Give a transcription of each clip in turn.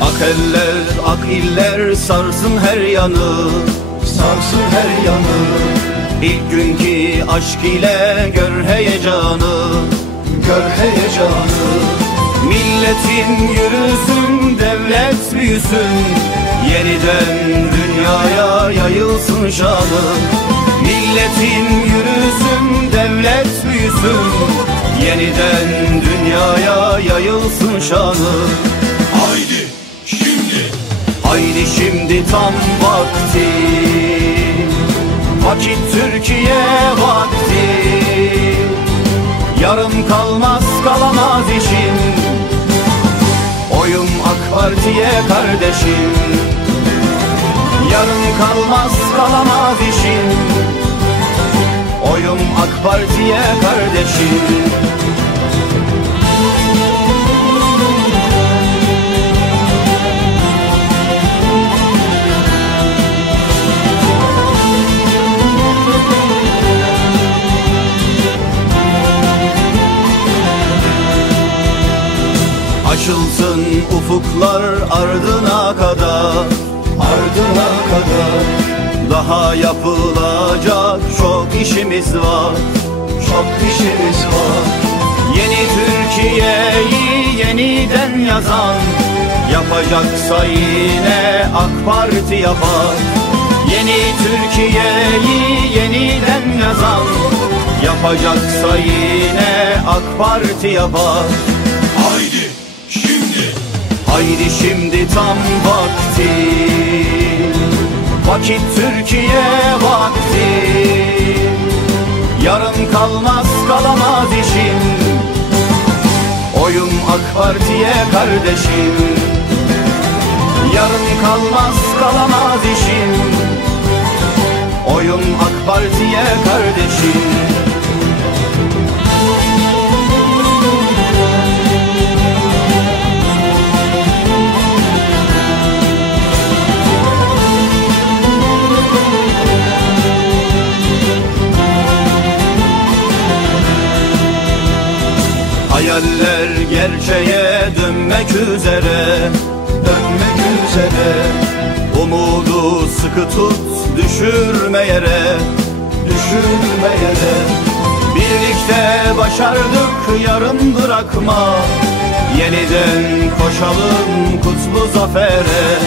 Ak eller, ak iller sarsın her yanı. Sarsın her yanı. İlk günkü aşk ile gör heyecanı Gör heyecanı Milletin yürüsün, devlet büyüsün. Yeniden dünyaya yayılsın şanı. Milletin yürüsün, devlet büyüsün Yeniden dünyaya yayılsın şanı. Haydi şimdi. Haydi şimdi tam vakti. Vakit Türkiye vakti. Yarım kalmaz kalamaz işin Oyum AK Parti'ye kardeşim. Yarım kalmaz kalamaz işin Oyum AK Parti'ye kardeşim Açılsın ufuklar ardına kadar. Ardına kadar. Daha yapılacak çok işimiz var. Çok işimiz var. Yeni Türkiye'yi yeniden yazan Yapacaksa yine AK Parti yapar. Yeni Türkiye'yi yeniden yazan Yapacaksa yine AK Parti yapar Haydi şimdi tam vakti. Vakit Türkiye vakti. Yarın kalmaz kalamaz işin. Oyum AK Parti'ye kardeşim. Yarın kalmaz kalamaz işin. Oyum AK Parti'ye kardeşim Hayaller gerçeğe dönmek üzere Dönmek üzere. Umudu sıkı tut düşürme yere Birlikte başardık yarın bırakma. Yeniden koşalım kutlu zafere.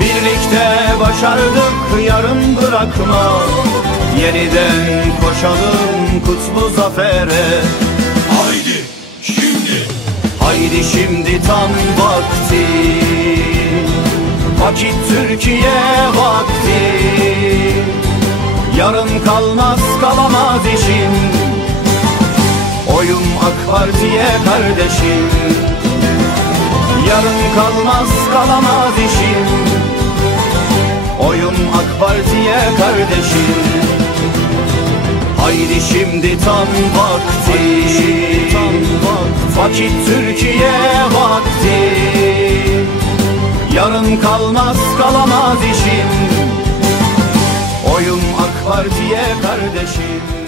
Birlikte başardık yarın bırakma. Yeniden koşalım kutlu zafere Haydi şimdi tam vakti. Vakit Türkiye vakti. Yarın kalmaz kalamaz işin. Oyum AK Parti'ye kardeşim. Yarın kalmaz kalamaz işin. Oyum AK Parti'ye kardeşim. Haydi şimdi tam vakti Vakit Türkiye vakti. Yarın kalmaz kalamaz işin Oyum AK Parti'ye kardeşim